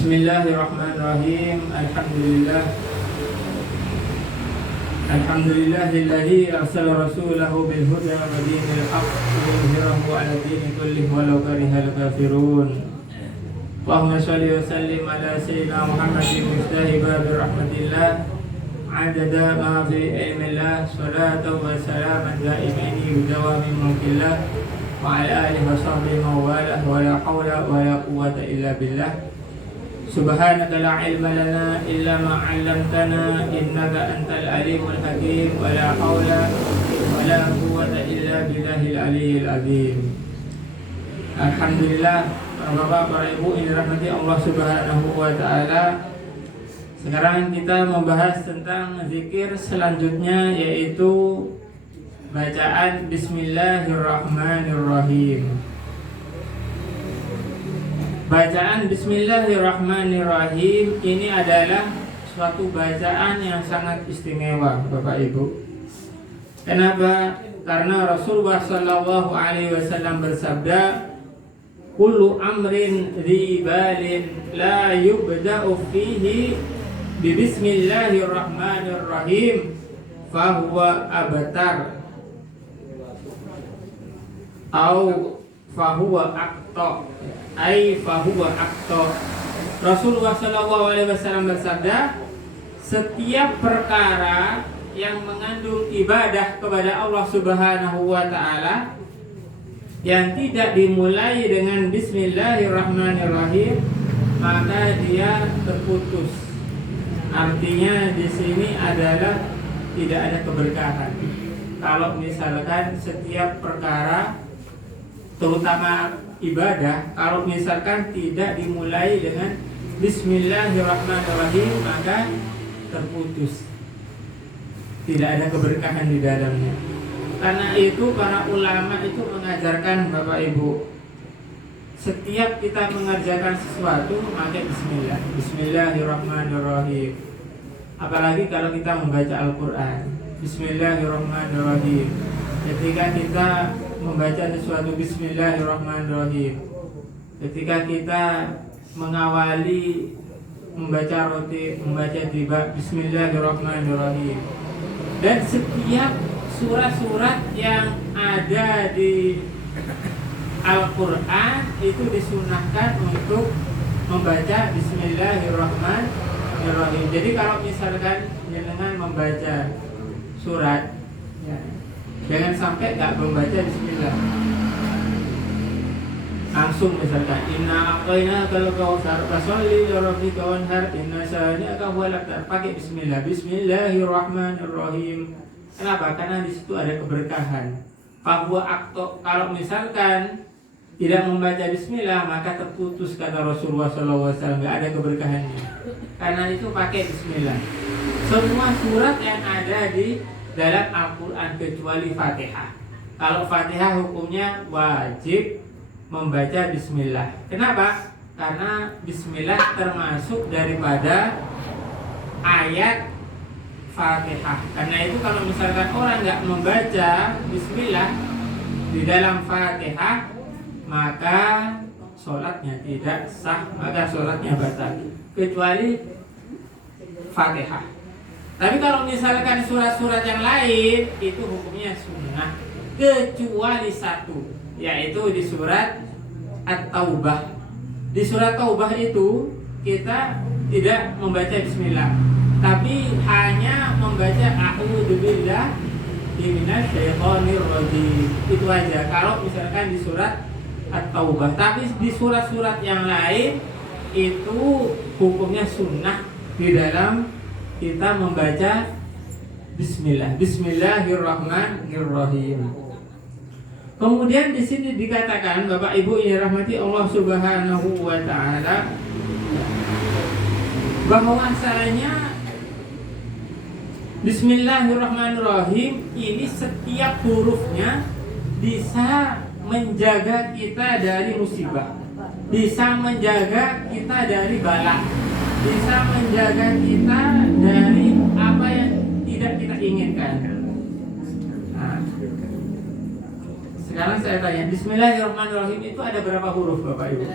Bismillahirrahmanirrahim. Alhamdulillahilladzi arsala rasulahu bil huda wa dinil haqq liyudhhirahu 'ala dini kullih walau karihal kafirun. Allahumma shalli wa sallim ala sayyidina Muhammadin miftahi babir rahmatillah adada ma fi ilmillah salatu wa salaman da'imaini bidawami mulkillah wa ala alihi wa sahbihi wa wala wa la hawla wa la quwwata illa billah. Subhanaka la ilma lana illa ma 'allamtana innaka antal alimul hakim wa la haula wa la quwwata illa billahil aliyyil azim. Alhamdulillah, para bapak, para ibu yang dirahmati Allah Subhanahu wa taala. Sekarang kita membahas tentang zikir selanjutnya, yaitu bacaan Bismillahirrahmanirrahim. Bacaan Bismillahirrahmanirrahim ini adalah suatu bacaan yang sangat istimewa, Bapak Ibu. Kenapa? Karena Rasulullah Shallallahu Alaihi Wasallam bersabda, "Kullu amrin ribalin la yubda'u fihi bi Bismillahirrahmanirrahim fahuwa abtar au fahuwa aqta." Fahuwa aqta. Rasulullah Shallallahu Alaihi Wasallam bersabda, setiap perkara yang mengandung ibadah kepada Allah Subhanahu wa taala yang tidak dimulai dengan Bismillahirrahmanirrahim, maka dia terputus. Artinya di sini adalah tidak ada keberkahan. Kalau misalkan setiap perkara, terutama ibadah, kalau misalkan tidak dimulai dengan Bismillahirrahmanirrahim, maka terputus, tidak ada keberkahan di dalamnya. Karena itu para ulama itu mengajarkan, Bapak Ibu, setiap kita mengerjakan sesuatu pakai Bismillah, Bismillahirrahmanirrahim. Apalagi kalau kita membaca Al-Quran, Bismillahirrahmanirrahim. Ketika kita membaca sesuatu, Bismillahirrahmanirrahim. Ketika kita mengawali membaca roti, membaca tiba, Bismillahirrahmanirrahim. Dan setiap surat-surat yang ada di Al-Quran itu disunahkan untuk membaca Bismillahirrahmanirrahim. Jadi kalau misalkan dengan membaca surat, ya, jangan sampai nggak membaca Bismillah. Langsung misalkan inna aqaina kalau kautsar fasolli li rabbika wanhar inna syani'aka huwal abtar, pakai Bismillah, Bismillahirrahmanirrahim. Kenapa? Karena di situ ada keberkahan. Fahuwa aqta, kalau misalkan tidak membaca Bismillah maka terputus, kata Rasulullah SAW, nggak ada keberkahannya. Karena itu pakai Bismillah. Semua surat yang ada di dalam Al-Quran kecuali Fatihah. Kalau Fatihah hukumnya wajib membaca Bismillah. Kenapa? Karena Bismillah termasuk daripada ayat Fatihah. Karena itu kalau misalkan orang nggak membaca Bismillah di dalam Fatihah, maka sholatnya tidak sah, maka sholatnya batal, kecuali Fatihah. Tapi kalau misalkan surat-surat yang lain itu hukumnya sunnah, kecuali satu, yaitu di surat At-Taubah. Di surat Taubah itu kita tidak membaca Bismillah, tapi hanya membaca A'udzubillahi minasyaitonirrajim. Itu aja kalau misalkan di surat At-Taubah. Tapi di surat-surat yang lain itu hukumnya sunnah di dalam kita membaca Bismillah, Bismillahirrahmanirrahim. Kemudian di sini dikatakan, Bapak Ibu yang dirahmati Allah Subhanahu wa taala, bahwasanya Bismillahirrahmanirrahim ini setiap hurufnya bisa menjaga kita dari musibah, bisa menjaga kita dari bala, bisa menjaga kita dari apa yang tidak kita inginkan. Nah, sekarang saya tanya, Bismillahirrahmanirrahim itu ada berapa huruf, Bapak Ibu?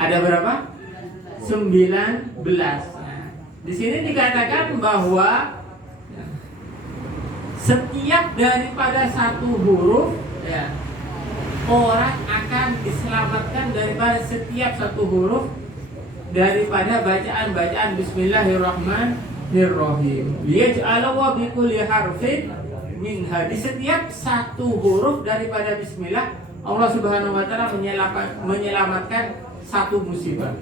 Ada berapa? 19 Nah, di sini dikatakan bahwa setiap daripada satu huruf, ya, orang akan diselamatkan daripada setiap satu huruf daripada bacaan-bacaan Bismillahirrahmanirrahim. Liyaj'ala wa bikulli harfin minha, di setiap satu huruf daripada Bismillah Allah Subhanahu wa taala menyelamatkan satu musibah.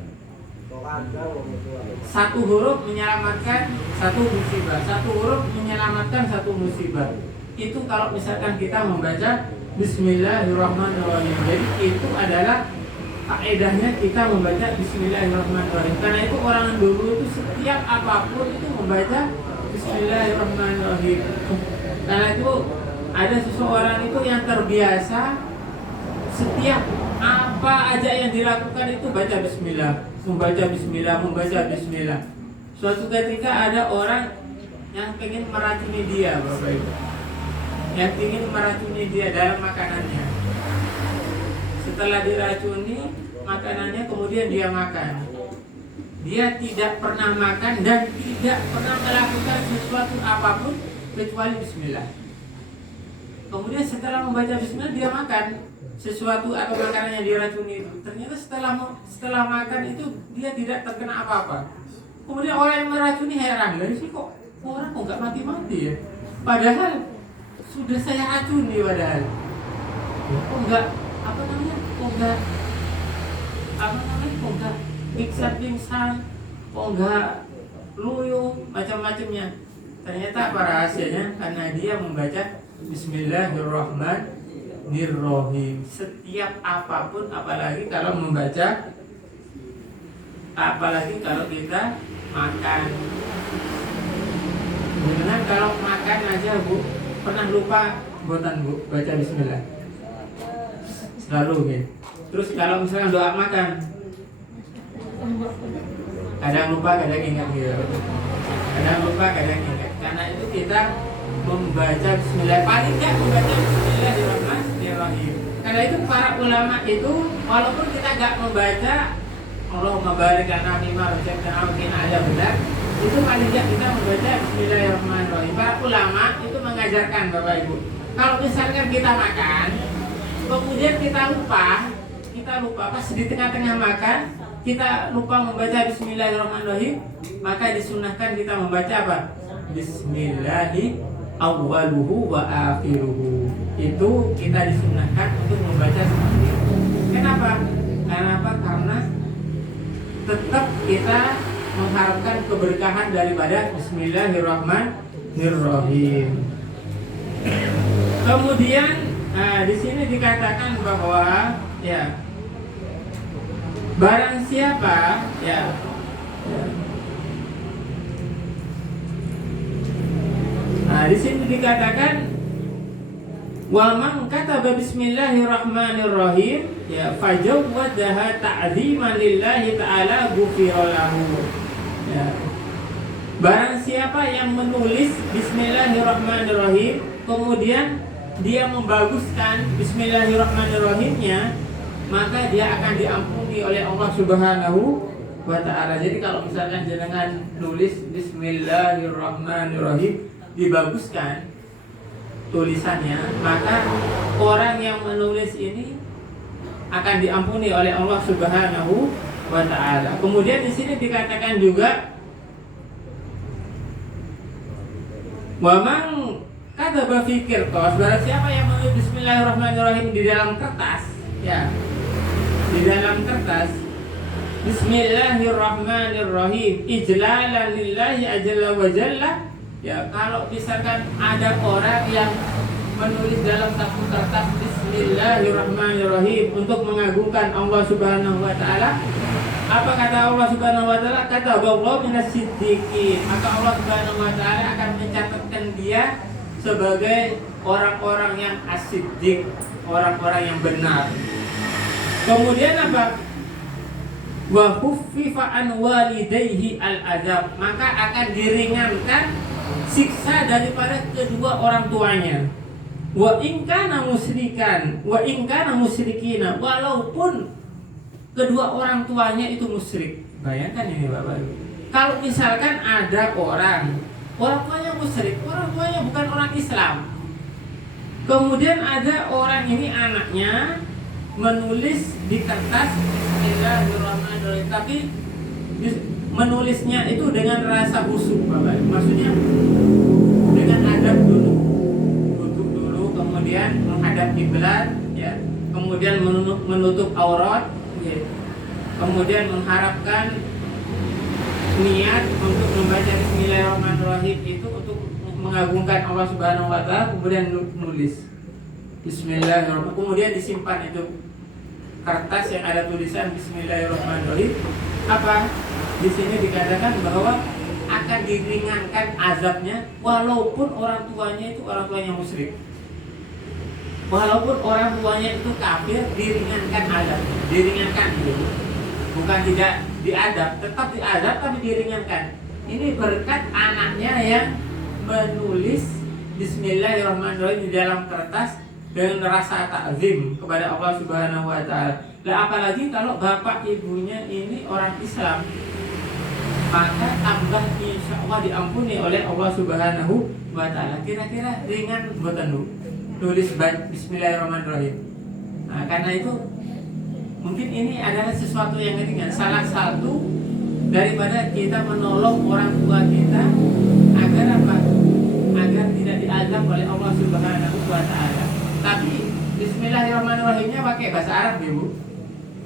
Satu huruf menyelamatkan satu musibah. Satu huruf menyelamatkan satu musibah. Itu kalau misalkan kita membaca Bismillahirrahmanirrahim. Jadi itu adalah kaedahnya kita membaca Bismillahirrahmanirrahim. Karena itu orang dulu itu setiap apapun itu membaca Bismillahirrahmanirrahim. Karena itu ada seseorang itu yang terbiasa setiap apa aja yang dilakukan itu baca Bismillah, membaca Bismillah, membaca Bismillah. Suatu ketika ada orang yang ingin meracuni dia, Bapak Ibu, yang ingin meracuni dia dalam makanannya. Setelah diracuni makanannya, kemudian dia makan. Dia tidak pernah makan dan tidak pernah melakukan sesuatu apapun kecuali Bismillah. Kemudian setelah membaca Bismillah dia makan sesuatu atau makanan yang diracuni itu. Ternyata setelah makan itu dia tidak terkena apa-apa. Kemudian orang yang meracuni heran, lah sih kok orang kok nggak mati-mati ya? Padahal sudah saya racuni padahal. Kok nggak pingsan, kok nggak loyo, macam-macamnya. Ternyata apa rahasianya? Karena dia membaca Bismillahirrahmanirrahim setiap apapun, apalagi kalau kita makan. Dengan kalau makan aja Bu, pernah lupa buatan Bu baca Bismillah? Selalu gitu. Terus kalau misalnya doa makan, kadang lupa, kadang ingat gitu. Kadang lupa, kadang ingat. Karena itu kita membaca Bismillah, paling tidak membaca Bismillahirrahmanirrahim. Karena itu para ulama itu, walaupun kita nggak membaca Allahumma barik lana fima razaqtana aja benar, itu paling tidak kita membaca Bismillahirrahmanirrahim. Para ulama itu mengajarkan Bapak Ibu, kalau misalkan kita makan, kemudian kita lupa pas di tengah-tengah makan kita lupa membaca Bismillahirrahmanirrahim, maka disunahkan kita membaca apa? Bismillahi awwaluhu wa akhiruhu. Itu kita disunahkan untuk membaca seperti itu. Kenapa? Karena tetap kita mengharapkan keberkahan daripada Bismillahirrahmanirrahim. Kemudian di sini dikatakan bahwa ya, barang siapa di sini dikatakan wa man kataba bismillahirrahmanirrahim ya fajawwadaha ta'ziman lillahi ta'ala ghufira lahu. Ya. Barang siapa yang menulis bismillahirrahmanirrahim kemudian dia membaguskan bismillahirrahmanirrahimnya, maka dia akan diampuni oleh Allah Subhanahu wa ta'ala. Jadi kalau misalkan jenengan nulis bismillahirrahmanirrahim dibaguskan tulisannya, maka orang yang menulis ini akan diampuni oleh Allah Subhanahu wa ta'ala. Kemudian di sini dikatakan juga wa man kataba fi qirtas, barang siapa yang menulis bismillahirrahmanirrahim di dalam kertas, ya, di dalam kertas bismillahirrahmanirrahim ijlalan lillahi ajalla wa jalla. Ya, kalau misalkan ada orang yang menulis dalam satu kertas bismillahirrahmanirrahim untuk mengagungkan Allah Subhanahu wa ta'ala, apa kata Allah Subhanahu wa ta'ala? Kata Allah minas siddiqin, maka Allah Subhanahu wa ta'ala akan mencatatkan dia sebagai orang-orang yang as-siddiq, orang-orang yang benar. Kemudian apa? Wa khuffifa an walidayhi al-azab, maka akan diringankan siksa daripada kedua orang tuanya. Wa in kana musyrikina, walaupun kedua orang tuanya itu musyrik. Bayangkan ini Bapak Ibu. Kalau misalkan ada orang tuanya musyrik, orang tuanya bukan orang Islam. Kemudian ada orang ini anaknya menulis di kertas Bismillahirrahmanirrahim, tapi menulisnya itu dengan rasa khusyuk Bapak. Maksudnya dengan adab dulu, duduk dulu, kemudian menghadap kiblat, ya, kemudian menutup aurat, ya, kemudian mengharapkan niat untuk membaca Bismillahirrahmanirrahim itu untuk mengagungkan Allah Subhanahu Wa Taala, kemudian nulis Bismillahirrahmanirrahim, kemudian disimpan itu kertas yang ada tulisan Bismillahirrahmanirrahim. Apa? Di sini dikatakan bahwa akan diringankan azabnya walaupun orang tuanya itu orang tuanya musyrik. Walaupun orang tuanya itu kafir, diringankan azab, diringankan gitu. Bukan tidak diadab, tetap diadab tapi diringankan. Ini berkat anaknya yang menulis Bismillahirrahmanirrahim di dalam kertas dengan rasa takzim kepada Allah Subhanahu Wa Taala. Nah, apalagi kalau bapak ibunya ini orang Islam, maka tambah insya Allah diampuni oleh Allah Subhanahu Wa Taala. Kira-kira ringan buatan tulis Bismillahirrahmanirrahim. Nah, karena itu mungkin ini adalah sesuatu yang ringan. Salah satu daripada kita menolong orang tua kita agar apa? Agar tidak diazab oleh Allah Subhanahu Wa Taala. Tapi Bismillahirrahmanirrahimnya pakai bahasa Arab, Ibu.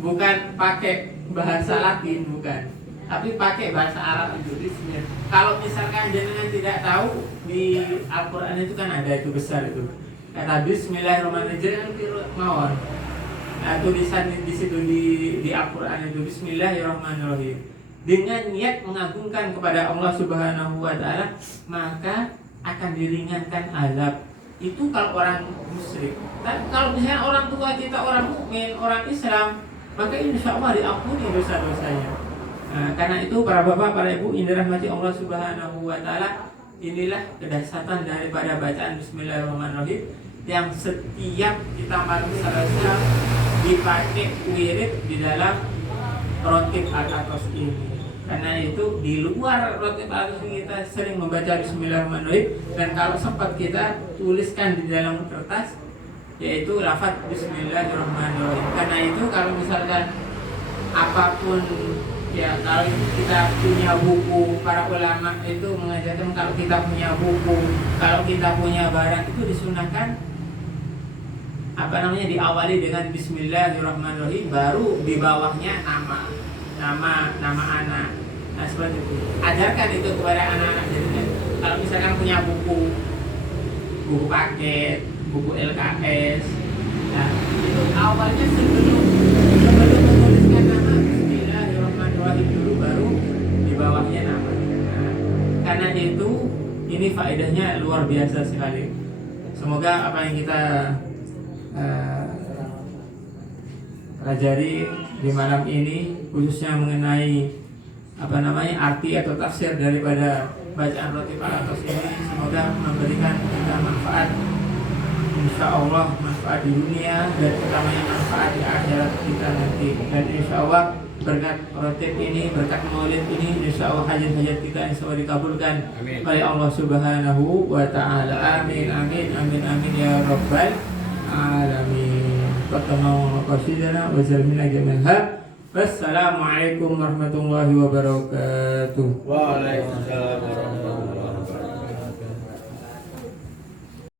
Bukan pakai bahasa Latin, bukan. Tapi pakai bahasa Arab itu. Bismillah. Kalau misalkan jenengan tidak tahu, di Al-Qur'an itu kan ada itu besar itu. Kata Bismillahirrahmanirrahim mawon. Nah, tulisan di situ di Al-Qur'an itu Bismillahirrahmanirrahim. Dengan niat mengagungkan kepada Allah Subhanahu Wa Taala, maka akan diringankan azab. Itu kalau orang musyrik. Tapi kalau misalnya orang tua kita orang mukmin, orang Islam, maka insya Allah diampuni dosa-dosanya. Nah, karena itu para bapak, para ibu yang dirahmati Allah Subhanahu Wa Taala, inilah kedahsyatan daripada bacaan Bismillahirrahmanirrahim yang setiap kita manusia dipakai wirid di dalam rotib al-atos ini. Karena itu di luar rotib al-atos kita sering membaca Bismillahirrahmanirrahim, dan kalau sempat kita tuliskan di dalam kertas yaitu lafaz Bismillahirrahmanirrahim. Karena itu kalau misalkan apapun, ya, kalau kita punya buku, para ulama itu mengajarkan kalau kita punya buku, kalau kita punya barang itu disunahkan diawali dengan Bismillahirrahmanirrahim, baru di bawahnya nama anak. Nah, seperti itu. Ajarkan itu kepada anak-anak. Jadi kalau misalkan punya buku paket, buku LKS, nah itu awalnya sebelum menuliskan nama Bismillahirrahmanirrahim dulu, baru di bawahnya nama. Nah, karena itu ini faedahnya luar biasa sekali. Semoga apa yang kita pelajari di malam ini, khususnya mengenai arti atau tafsir daripada bacaan roti al-atos ini, semoga memberikan kita manfaat, insya Allah manfaat di dunia dan utamanya manfaat di akhirat kita nanti. Dan insya Allah berkat rotib ini, berkat maulid ini, insya Allah hajat-hajat kita insya Allah dikabulkan oleh Allah Subhanahu Wa Taala. Amin amin amin amin ya rabbal alamin. Qatama qasidana wa zalmina jamalha. Wassalamualaikum warahmatullahi wabarakatuh. Waalaikumsalam warahmatullahi wabarakatuh.